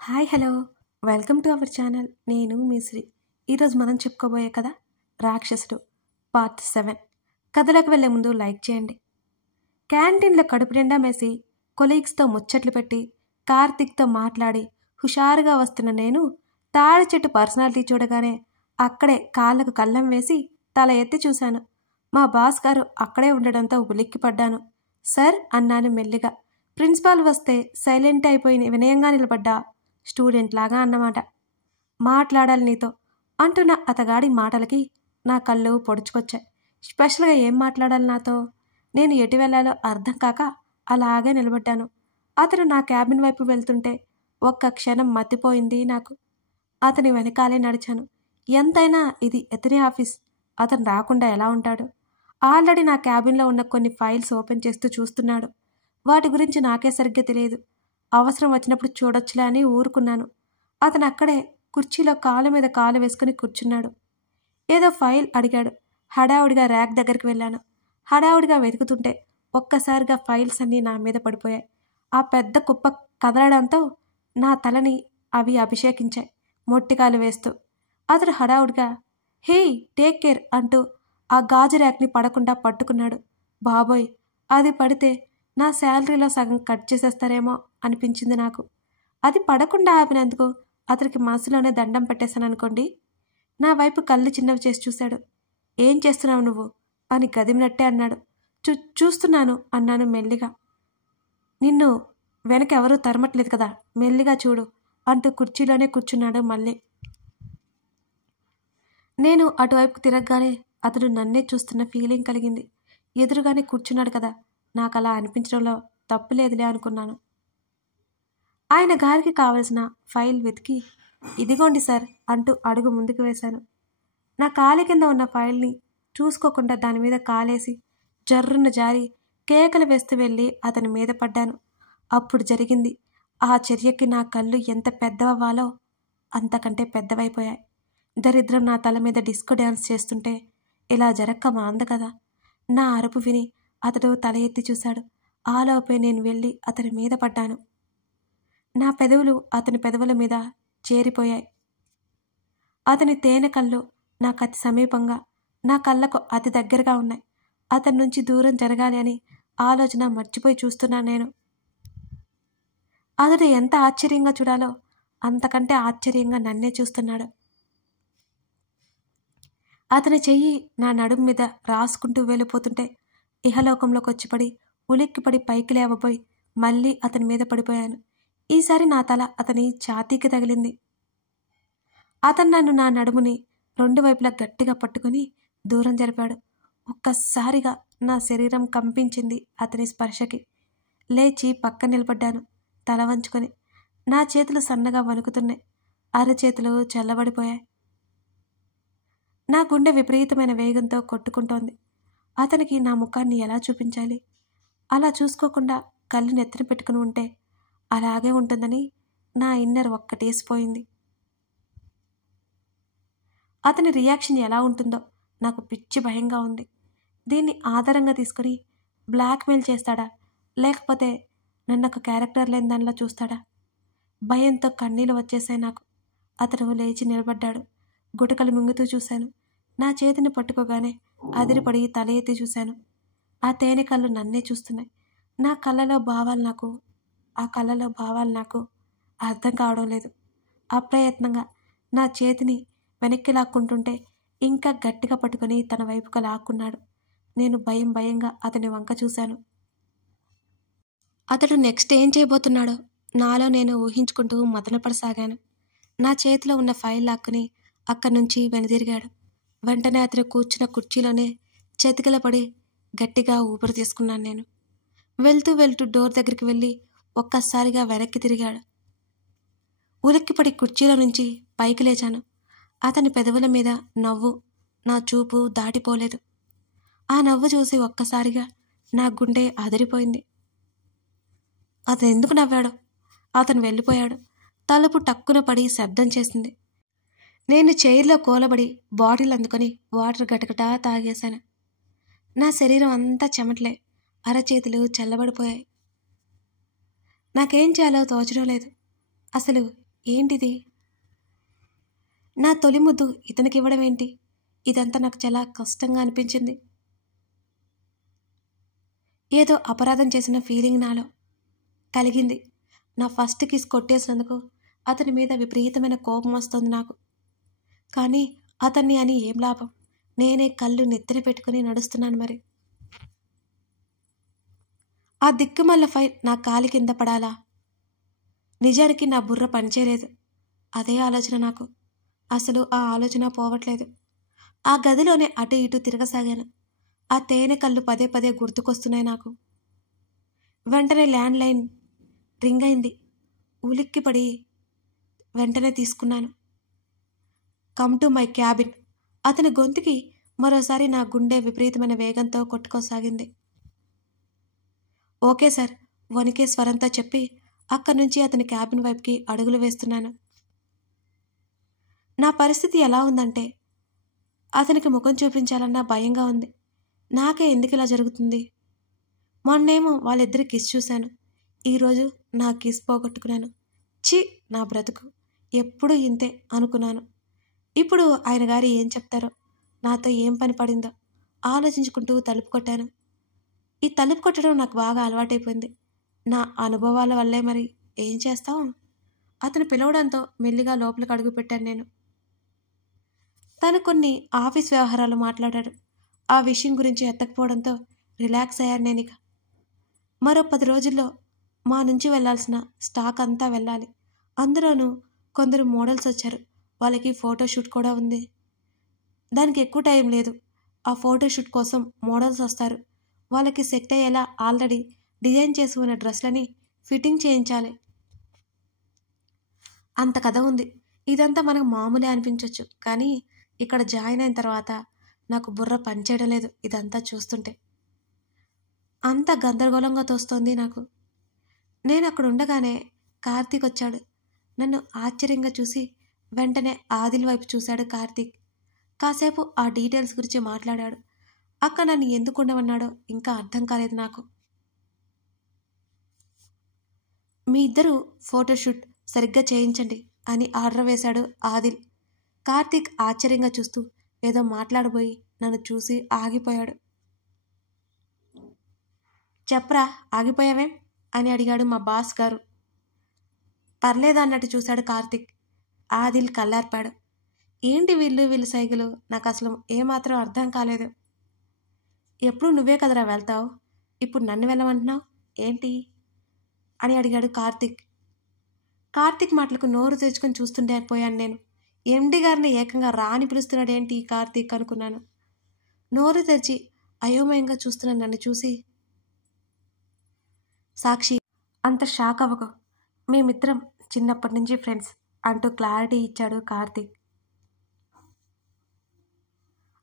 Hi hello welcome to our channel. నేను మీ శ్రీ. ఈరోజు మనం చెప్పుకోబోయే కథ రాక్షసుడు పార్ట్ 7. కథలోకి వెళ్ళే ముందు లైక్ చేయండి. క్యాంటీన్లో కడుపు నిండా మేసి కొలీగ్స్తో ముచ్చట్లు పెట్టి కార్తిక్తో మాట్లాడి హుషారుగా వస్తున్న నేను తాడి చెట్టు పర్సనాలిటీ చూడగానే అక్కడే కాళ్ళకు కళ్ళం వేసి తల ఎత్తి చూశాను. మా బాస్ గారు అక్కడే ఉండడంతో ఉలిక్కిపడ్డాను. సార్ అన్నాను మెల్లిగా. ప్రిన్సిపాల్ వస్తే సైలెంట్ అయిపోయి వినయంగా నిలబడ్డా స్టూడెంట్ లాగా అన్నమాట. మాట్లాడాలి నీతో అంటున్న అతగాడి మాటలకి నా కళ్ళు పొడుచుకొచ్చాయి. స్పెషల్గా ఏం మాట్లాడాలి నాతో? నేను ఎటు వెళ్ళాలో అర్థం కాక అలాగే నిలబడ్డాను. అతను నా క్యాబిన్ వైపు వెళ్తుంటే ఒక్క క్షణం మతిపోయింది నాకు. అతని వెనకాలే నడిచాను. ఎంతైనా ఇది అతని ఆఫీస్. అతను రాకుండా ఎలా ఉంటాడు? ఆల్రెడీ నా క్యాబిన్లో ఉన్న కొన్ని ఫైల్స్ ఓపెన్ చేస్తూ చూస్తున్నాడు. వాటి గురించి నాకే సరిగ్గా తెలియదు. అవసరం వచ్చినప్పుడు చూడొచ్చులే అని ఊరుకున్నాను. అతను అక్కడే కుర్చీలో కాలు మీద కాలు వేసుకుని కూర్చున్నాడు. ఏదో ఫైల్ అడిగాడు. హడావుడిగా ర్యాక్ దగ్గరికి వెళ్ళాను. హడావుడిగా వెతుకుతుంటే ఒక్కసారిగా ఫైల్స్ అన్నీ నా మీద పడిపోయాయి. ఆ పెద్ద కుప్ప కదలడంతో నా తలని అవి అభిషేకించాయి మొట్టికాలు వేస్తూ. అతడు హడావుడిగా హే టేక్ కేర్ అంటూ ఆ గాజు ర్యాక్ని పడకుండా పట్టుకున్నాడు. బాబోయ్, అది పడితే నా శాలరీలో సగం కట్ చేసేస్తారేమో అనిపించింది నాకు. అది పడకుండా ఆపినందుకు అతనికి మనసులోనే దండం పెట్టేశాను అనుకోండి. నా వైపు కళ్ళు చిన్నవి చేసి చూశాడు. ఏం చేస్తున్నావు నువ్వు అని గదిమినట్టే అన్నాడు. చూస్తున్నాను అన్నాను మెల్లిగా. నిన్ను వెనక ఎవరూ తరమట్లేదు కదా, మెల్లిగా చూడు అంటూ కుర్చీలోనే కూర్చున్నాడు మళ్ళీ. నేను అటువైపుకు తిరగగానే అతడు నన్నే చూస్తున్న ఫీలింగ్ కలిగింది. ఎదురుగానే కూర్చున్నాడు కదా, నాకు అలా అనిపించడంలో తప్పులేదులే అనుకున్నాను. ఆయన గారికి కావలసిన ఫైల్ వెతికి ఇదిగోండి సార్ అంటూ అడుగు ముందుకు వేశాను. నా కాలి కింద ఉన్న ఫైల్ని చూసుకోకుండా దాని మీద కాలేసి జర్రున జారి కేకలు వేస్తూ వెళ్ళి అతని మీద పడ్డాను. అప్పుడు జరిగింది. ఆ చర్యకి నా కళ్ళు ఎంత పెద్దవవ్వాలో అంతకంటే పెద్దవైపోయాయి. దరిద్రం నా తల మీద డిస్కో డ్యాన్స్ చేస్తుంటే ఇలా జరక్క మాంద కదా. నా అరుపు విని అతడు తల ఎత్తి చూశాడు. ఆలోపే నేను వెళ్ళి అతని మీద పడ్డాను. నా పెదవులు అతని పెదవుల మీద చేరిపోయాయి. అతని తేనె కళ్ళు నాకు అతి సమీపంగా, నా కళ్ళకు అతి దగ్గరగా ఉన్నాయి. అతని నుంచి దూరం జరగాలి అని ఆలోచన మర్చిపోయి చూస్తున్నాను నేను. అతడు ఎంత ఆశ్చర్యంగా చూడాలో అంతకంటే ఆశ్చర్యంగా నన్నే చూస్తున్నాడు. అతని చెయ్యి నా నడుము మీద రాసుకుంటూ వెళ్ళిపోతుంటే ఇహలోకంలోకి వచ్చిపడి ఉలిక్కిపడి పైకి లేవబోయి మళ్ళీ అతని మీద పడిపోయాను. ఈసారి నా తల అతని ఛాతీకి తగిలింది. అతను నన్ను నా నడుముని రెండు వైపులా గట్టిగా పట్టుకుని దూరం జరిపాడు. ఒక్కసారిగా నా శరీరం కంపించింది అతని స్పర్శకి. లేచి పక్క నిలబడ్డాను తల వంచుకొని. నా చేతులు సన్నగా వణుకుతున్నాయి. అరచేతులు చల్లబడిపోయాయి. నా గుండె విపరీతమైన వేగంతో కొట్టుకుంటోంది. అతనికి నా ముఖాన్ని ఎలా చూపించాలి? అలా చూసుకోకుండా కళ్ళు నెత్తిన పెట్టుకుని ఉంటే అలాగే ఉంటుందని నా ఇన్నర్ ఒక్కటేసిపోయింది. అతని రియాక్షన్ ఎలా ఉంటుందో నాకు పిచ్చి భయంగా ఉంది. దీన్ని ఆధారంగా తీసుకుని బ్లాక్మెయిల్ చేస్తాడా, లేకపోతే నన్ను ఒక క్యారెక్టర్ లేని దానిలా చూస్తాడా? భయంతో కన్నీళ్ళు వచ్చేసాయి నాకు. అతను లేచి నిలబడ్డాడు. గుటకలు మింగుతూ చూశాను. నా చేతిని పట్టుకోగానే అదిరిపడి తల ఎత్తి చూశాను. ఆ తేనె కళ్ళు నన్నే చూస్తున్నాయి. ఆ కళ్ళలో భావాలు నాకు అర్థం కావడం లేదు. అప్రయత్నంగా నా చేతిని వెనక్కి లాక్కుంటుంటే ఇంకా గట్టిగా పట్టుకొని తన వైపుగా లాక్కున్నాడు. నేను భయంగా అతని వంక చూశాను. అతడు నెక్స్ట్ ఏం చేయబోతున్నాడో నాలో నేను ఊహించుకుంటూ మదనపడసాగాను. నా చేతిలో ఉన్న ఫైల్ లాక్కుని అక్కడి నుంచి వెనుదిరిగాడు. వెంటనే అతను కూర్చున్న కుర్చీలోనే చతికిలపడి గట్టిగా ఊపిరి తీసుకున్నాను నేను. వెళ్తూ డోర్ దగ్గరికి వెళ్ళి ఒక్కసారిగా వెనక్కి తిరిగాడు. ఉలిక్కిపడి కుర్చీలో నుంచి పైకి లేచాను. అతని పెదవుల మీద నవ్వు నా చూపు దాటిపోలేదు. ఆ నవ్వు చూసి ఒక్కసారిగా నా గుండె అదిరిపోయింది. అతను ఎందుకు నవ్వాడో? అతను వెళ్ళిపోయాడు. తలుపు టక్కున పడి శబ్దం చేసింది. నేను చైర్లో కూలబడి బాటిల్ అందుకొని వాటర్ గటగటా తాగేశాను. నా శరీరం అంతా చెమటలే. అరచేతులు చల్లబడిపోయాయి. నాకేం చేయాలో తోచడం లేదు. అసలు ఏంటిది? నా తొలి ముద్దు ఇతనికి ఇవ్వడం ఏంటి? ఇదంతా నాకు చాలా కష్టంగా అనిపించింది. ఏదో అపరాధం చేసిన ఫీలింగ్ నాలో కలిగింది. నా ఫస్ట్ కిస్ కొట్టేసినందుకు అతని మీద విపరీతమైన కోపం వస్తుంది నాకు. కానీ అతన్ని అని ఏం లాభం? నేనే కళ్ళు నెత్తిన పెట్టుకుని నడుస్తున్నాను మరి. ఆ దిక్కుమల్ల ఫైల్ నా కాలి కింద పడాలా? నిజానికి నా బుర్ర పనిచేయలేదు. అదే ఆలోచన నాకు. అసలు ఆ ఆలోచన పోవట్లేదు. ఆ గదిలోనే అటు ఇటు తిరగసాగాను. ఆ తేనె కళ్ళు పదే పదే గుర్తుకొస్తున్నాయి నాకు. వెంటనే ల్యాండ్ లైన్ రింగ్ అయింది. ఉలిక్కిపడి వెంటనే తీసుకున్నాను. Come to my cabin. అతని గొంతుకి మరోసారి నా గుండె విపరీతమైన వేగంతో కొట్టుకోసాగింది. ఓకే సార్, వణికే స్వరంతో చెప్పి అక్కడి నుంచి అతని క్యాబిన్ వైపుకి అడుగులు వేస్తున్నాను. నా పరిస్థితి ఎలా ఉందంటే అతనికి ముఖం చూపించాలన్నా భయంగా ఉంది. నాకే ఎందుకు ఇలా జరుగుతుంది? మొన్నేమో వాళ్ళిద్దరి కిస్ చూశాను. ఈరోజు నా కిస్ పోగొట్టుకున్నాను. ఛీ, నా బ్రతుకు ఎప్పుడూ ఇంతే అనుకున్నాను. ఇప్పుడు ఆయన గారు ఏం చెప్తారో, నాతో ఏం పని పడిందో ఆలోచించుకుంటూ తలుపు కొట్టాను. ఈ తలుపు కొట్టడం నాకు బాగా అలవాటైపోయింది. నా అనుభవాల వల్లే. మరి ఏం చేస్తాం? అతను పిలవడంతో మెల్లిగా లోపలికి అడుగుపెట్టాను నేను. తను కొన్ని ఆఫీస్ వ్యవహారాలు మాట్లాడాడు. ఆ విషయం గురించి ఎత్తకపోవడంతో రిలాక్స్ అయ్యాను నేను. ఇక మరో 10 రోజుల్లో మా నుంచి వెళ్లాల్సిన స్టాక్ అంతా వెళ్ళాలి. అందులోనూ కొందరు మోడల్స్ వచ్చారు. వాళ్ళకి ఫోటోషూట్ కూడా ఉంది. దానికి ఎక్కువ టైం లేదు. ఆ ఫోటోషూట్ కోసం మోడల్స్ వస్తారు. వాళ్ళకి సెట్ అయ్యేలా ఆల్రెడీ డిజైన్ చేసి ఉన్న డ్రెస్లని ఫిట్టింగ్ చేయించాలి. అంత కథ ఉంది. ఇదంతా మనకు మామూలే అనిపించవచ్చు, కానీ ఇక్కడ జాయిన్ అయిన తర్వాత నాకు బుర్ర పనిచేయడం లేదు. ఇదంతా చూస్తుంటే అంత గందరగోళంగా తోస్తోంది నాకు. నేను అక్కడ ఉండగానే కార్తీక్ వచ్చాడు. నన్ను ఆశ్చర్యంగా చూసి వెంటనే ఆదిల్ వైపు చూశాడు కార్తీక్. కాసేపు ఆ డీటెయిల్స్ గురించి మాట్లాడాడు. అక్కడ నన్ను ఎందుకు ఉండమన్నాడో ఇంకా అర్థం కాలేదు నాకు. మీ ఇద్దరు ఫోటోషూట్ సరిగ్గా చేయించండి అని ఆర్డర్ వేశాడు ఆదిల్. కార్తీక్ ఆశ్చర్యంగా చూస్తూ ఏదో మాట్లాడబోయి నన్ను చూసి ఆగిపోయాడు. చెప్పరా, ఆగిపోయావేం అని అడిగాడు మా బాస్ గారు. పర్లేదా అన్నట్టు చూశాడు కార్తీక్. ఆదిల్ కల్లార్పాడు. ఏంటి వీళ్ళు సైకిలు? నాకు అసలు ఏమాత్రం అర్థం కాలేదు. ఎప్పుడు నువ్వే కదరా వెళ్తావు, ఇప్పుడు నన్ను వెళ్ళమంటున్నావు ఏంటి అని అడిగాడు కార్తీక్. కార్తీక్ మాటలకు నోరు తెచ్చుకొని చూస్తుంటే అయిపోయాను నేను. ఎండి గారిని ఏకంగా రాని పిలుస్తున్నాడేంటి కార్తీక్ అనుకున్నాను. నోరు తెరిచి అయోమయంగా చూస్తున్న నన్ను చూసి, సాక్షి, అంత షాక్ అవ్వకు, మేమిద్దరం చిన్నప్పటి నుంచి ఫ్రెండ్స్ అంటూ క్లారిటీ ఇచ్చాడు కార్తీక్.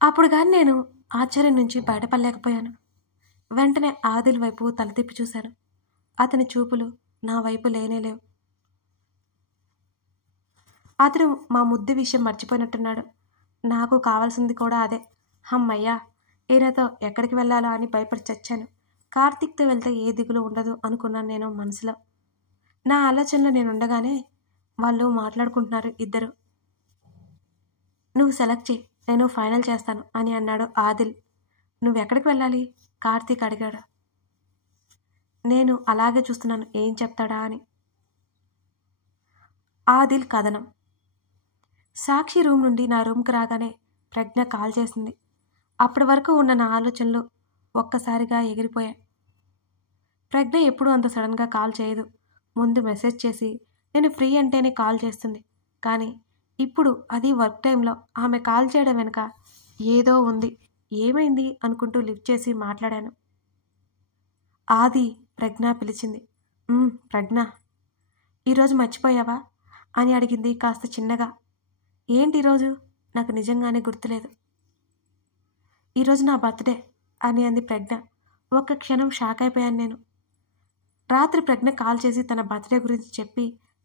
అప్పుడు కానీ నేను ఆశ్చర్యం నుంచి బయటపడలేకపోయాను. వెంటనే ఆదిల్ వైపు తల తిప్పి చూశాను. అతని చూపులు నా వైపు లేనేలేవు. అతను మా ముద్దు విషయం మర్చిపోయినట్టున్నాడు. నాకు కావాల్సింది కూడా అదే. అమ్మయ్యా, ఈయనతో ఎక్కడికి వెళ్ళాలో అని భయపడి చచ్చాను. కార్తీక్తో వెళ్తే ఏ దిగులు ఉండదు అనుకున్నాను నేను మనసులో. నా ఆలోచనలో నేను ఉండగానే వాళ్ళు మాట్లాడుకుంటున్నారు ఇద్దరు. నువ్వు సెలెక్ట్ చేయి, నేను ఫైనల్ చేస్తాను అని అన్నాడు ఆదిల్. నువ్వెక్కడికి వెళ్ళాలి కార్తీక్ అడిగాడు. నేను అలాగే చూస్తున్నాను ఏం చెప్తాడా అని. ఆదిల్ కథనం. సాక్షి రూమ్ నుండి నా రూమ్కి రాగానే ప్రజ్ఞ కాల్ చేసింది. అప్పటి వరకు ఉన్న నా ఆలోచనలు ఒక్కసారిగా ఎగిరిపోయాయి. ప్రజ్ఞ ఎప్పుడూ అంత సడన్గా కాల్ చేయదు. ముందు మెసేజ్ చేసి నేను ఫ్రీ అంటేనే కాల్ చేస్తుంది. కానీ ఇప్పుడు అది వర్క్ టైంలో ఆమె కాల్ చేయడం వెనుక ఏదో ఉంది. ఏమైంది అనుకుంటూ లిఫ్ట్ చేసి మాట్లాడాను. ఆది, ప్రజ్ఞ పిలిచింది. ప్రజ్ఞ, ఈరోజు మర్చిపోయావా అని అడిగింది కాస్త చిన్నగా. ఏంటి ఈరోజు? నాకు నిజంగానే గుర్తులేదు. ఈరోజు నా బర్త్డే అని అంది ప్రజ్ఞ. ఒక్క క్షణం షాక్ అయిపోయాను నేను. రాత్రి ప్రజ్ఞ కాల్ చేసి తన బర్త్డే గురించి చెప్పి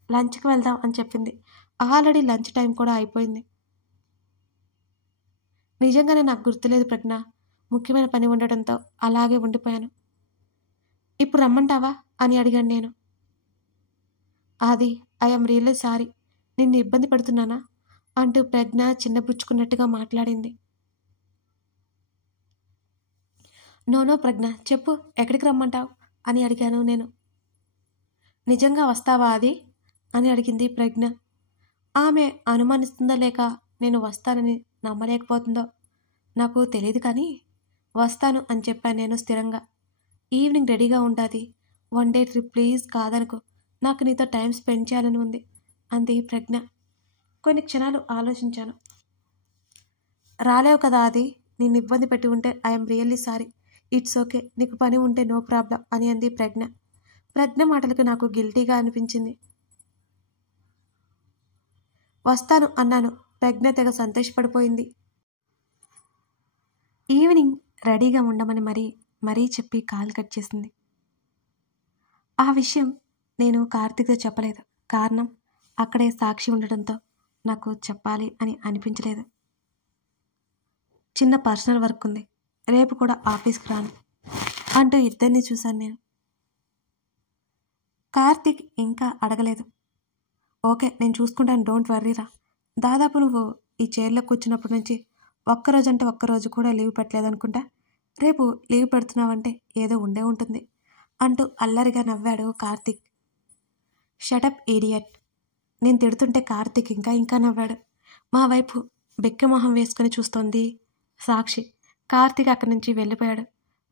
లంచ్కి వెళ్దాం అని చెప్పింది. ఆల్రెడీ లంచ్ టైం కూడా అయిపోయింది. నిజంగానే నాకు గుర్తులేదు ప్రజ్ఞ. ముఖ్యమైన పని ఉండటంతో అలాగే ఉండిపోయాను. ఇప్పుడు రమ్మంటావా అని అడిగాను నేను. ఆది, ఐఎమ్ రియల్లీ సారీ. నిన్ను ఇబ్బంది పెడుతున్నానా అంటూ ప్రజ్ఞ చిన్నపుచ్చుకున్నట్టుగా మాట్లాడింది. నోనో ప్రజ్ఞ, చెప్పు, ఎక్కడికి రమ్మంటావు అని అడిగాను నేను. నిజంగా వస్తావా అది అని అడిగింది ప్రజ్ఞ. ఆమె అనుమానిస్తుందో లేక నేను వస్తానని నమ్మలేకపోతుందో నాకు తెలియదు, కానీ వస్తాను అని చెప్పాను నేను స్థిరంగా. ఈవినింగ్ రెడీగా ఉండాది. 1 డే ట్రిప్ ప్లీజ్, కాదనుకో, నాకు నీతో టైం స్పెండ్ చేయాలని ఉంది అంది ప్రజ్ఞ. కొన్ని క్షణాలు ఆలోచించాను. రాలేవు కదా అది, నిన్ను ఇబ్బంది పెట్టి ఉంటే I'm really sorry. It's okay, నీకు పని ఉంటే నో ప్రాబ్లం అని అంది ప్రజ్ఞ. ప్రజ్ఞ మాటలకు నాకు గిల్టీగా అనిపించింది. వస్తాను అన్నాను. ప్రజ్ఞ తెగ సంతోషపడిపోయింది. ఈవినింగ్ రెడీగా ఉండమని మరీ చెప్పి కాల్ కట్ చేసింది. ఆ విషయం నేను కార్తీక్తో చెప్పలేదు. కారణం, అక్కడే సాక్షి ఉండడంతో నాకు చెప్పాలి అని అనిపించలేదు. చిన్న పర్సనల్ వర్క్ ఉంది, రేపు కూడా ఆఫీస్కి రాను అంటూ ఇద్దరిని చూశాను నేను. కార్తీక్ ఇంకా అడగలేదు. ఓకే, నేను చూసుకుంటాను, డోంట్ వర్రీరా. దాదాపు నువ్వు ఈ చైర్లో కూర్చున్నప్పటి నుంచి ఒక్కరోజంటే ఒక్కరోజు కూడా లీవ్ పెట్టలేదనుకుంటా. రేపు లీవ్ పెడుతున్నావంటే ఏదో ఉండే ఉంటుంది అంటూ అల్లరిగా నవ్వాడు కార్తీక్. Shut up idiot. నేను తిడుతుంటే కార్తీక్ ఇంకా నవ్వాడు. మా వైపు బెక్కమొహం వేసుకుని చూస్తోంది సాక్షి. కార్తీక్ అక్కడి నుంచి వెళ్ళిపోయాడు.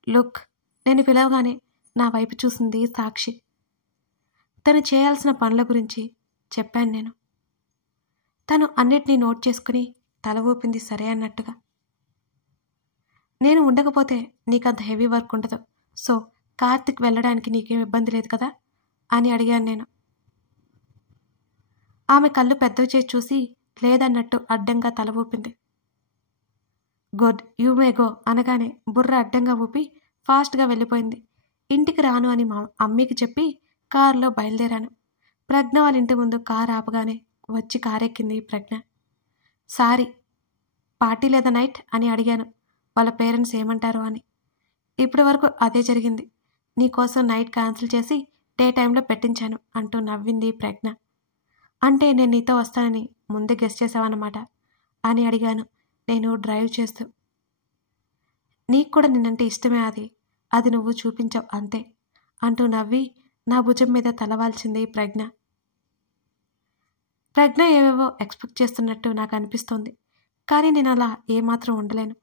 లుక్, నేను పిలవగానే నా వైపు చూసింది సాక్షి. తను చేయాల్సిన పనుల గురించి చెప్పాను నేను. తను అన్నిటినీ నోట్ చేసుకుని తల ఊపింది సరే అన్నట్టుగా. నేను ఉండకపోతే నీకంత హెవీ వర్క్ ఉండదు, సో కార్తీక్ వెళ్ళడానికి నీకేం ఇబ్బంది లేదు కదా అని అడిగాను నేను. ఆమె కళ్ళు పెద్దవి చేసి చూసి లేదన్నట్టు అడ్డంగా తల ఊపింది. గుడ్, యూ మే గో అనగానే బుర్ర అడ్డంగా ఊపి ఫాస్ట్గా వెళ్ళిపోయింది. ఇంటికి రాను అని మా అమ్మకి చెప్పి కారులో బయలుదేరాను. ప్రజ్ఞ వాళ్ళ ఇంటి ముందు కారు ఆపగానే వచ్చి కారెక్కింది ప్రజ్ఞ. సారీ, పార్టీ లేదా నైట్ అని అడిగాను. వాళ్ళ పేరెంట్స్ ఏమంటారో అని. ఇప్పటి వరకు అదే జరిగింది. నీకోసం నైట్ క్యాన్సిల్ చేసి డే టైంలో పెట్టించాను అంటూ నవ్వింది ప్రజ్ఞ. అంటే నేను నీతో వస్తానని ముందే గెస్ చేసావన్నమాట అని అడిగాను నేను డ్రైవ్ చేస్తూ. నీకు కూడా నిన్నంటే ఇష్టమే, అది నువ్వు చూపించావు అంతే అంటూ నవ్వి నా భుజం మీద తలవాల్చింది ప్రజ్ఞ. ప్రజ్ఞ ఏవేవో ఎక్స్పెక్ట్ చేస్తున్నట్టు నాకు అనిపిస్తోంది, కానీ నేను అలా ఏమాత్రం ఉండలేను.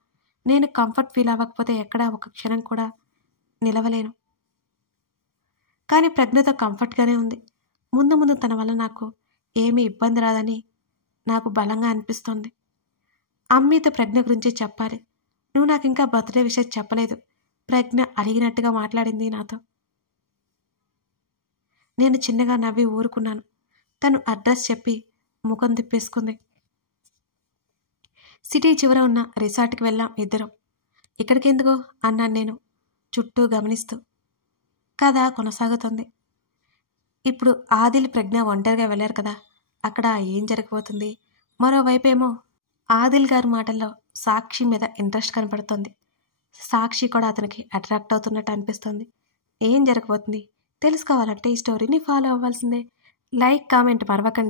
నేను కంఫర్ట్ ఫీల్ అవ్వకపోతే ఎక్కడా ఒక క్షణం కూడా నిలవలేను. కానీ ప్రజ్ఞతో కంఫర్ట్గానే ఉంది. ముందు తన వల్ల నాకు ఏమీ ఇబ్బంది రాదని నాకు బలంగా అనిపిస్తోంది. అమ్మీతో ప్రజ్ఞ గురించి చెప్పాలి. నువ్వు నాకు ఇంకా బర్త్డే విషయం చెప్పలేదు, ప్రజ్ఞ అడిగినట్టుగా మాట్లాడింది నాతో. నేను చిన్నగా నవ్వి ఊరుకున్నాను. తను అడ్రస్ చెప్పి ముఖం తిప్పేసుకుంది. సిటీ చివర ఉన్న రిసార్ట్కి వెళ్ళాం ఇద్దరం. ఇక్కడికెందుకు అన్నాను నేను చుట్టూ గమనిస్తూ. కథ కొనసాగుతుంది. ఇప్పుడు ఆదిల్ ప్రజ్ఞ ఒంటరిగా వెళ్ళారు కదా, అక్కడ ఏం జరగబోతుంది? మరోవైపేమో ఆదిల్ గారి మాటల్లో సాక్షి మీద ఇంట్రెస్ట్ కనపడుతుంది. సాక్షి కూడా అతనికి అట్రాక్ట్ అవుతున్నట్టు అనిపిస్తుంది. ఏం జరగబోతుంది తెలుసుకోవాలంటే ఈ స్టోరీని ఫాలో అవ్వాల్సిందే. Like, comment మరవకండి.